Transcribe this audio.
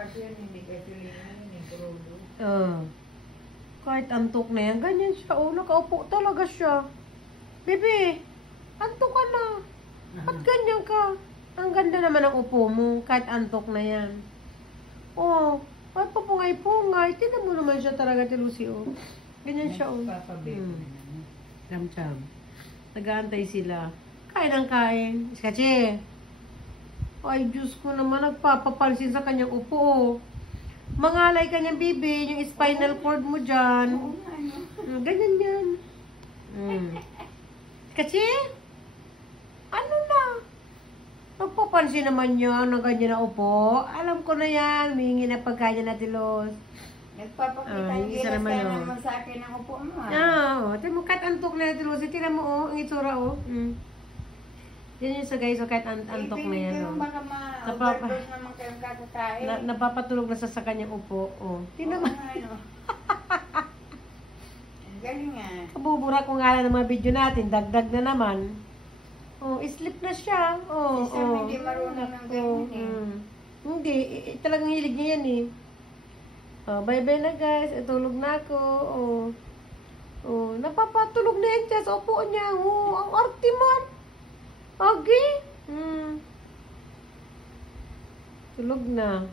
kasi yan, hindi kasi hindi kurulo. Kahit antok na yan, ganyan siya. Oh, nakaupo talaga siya. Bebe, antok ka na. Ba't ganyan ka? Ang ganda naman ang upo mo, kahit antok na yan. Oh, ba't papungay-pungay? Tignan mo naman siya talaga, Lucy, oh. Ganyan siya, oh. Cham-cham. Nag-aantay sila. Kain ang kain. Iskache. Ay, Diyos ko naman, nagpapapansin sa kanyang upo, oh. Mangalay kanyang bibi, yung spinal cord mo dyan. Ganyan yan. Kasi, ano na? Nagpapansin naman niya na ganyan na upo. Alam ko na yan, humingi na pagkanya na tilos. Nagpapakita yung isa gilas naman, ka oh. naman sa akin ang upo mo. Tignan mo, kahit antok na tilos. Tignan mo, oh, ang itsura, oh. Yan yun sa guys, so kahit antok na yan, oh. Baka ma-overdose naman kayong kakakain. Napapatulog na sa kanyang upo, oh. Tignan mo. Galing nga. Kabubura ko nga lang ng mga video natin, dagdag na naman. Oh, sleep na siya. Oh, Si Sam hindi marunong ng ganyan Hindi, talagang hilig niya yan eh. Oh, bye-bye na guys. Tulog na ako. Oh, napapatulog na yan siya sa upo niya. Oh, ang arte man. Okay? Tulog na.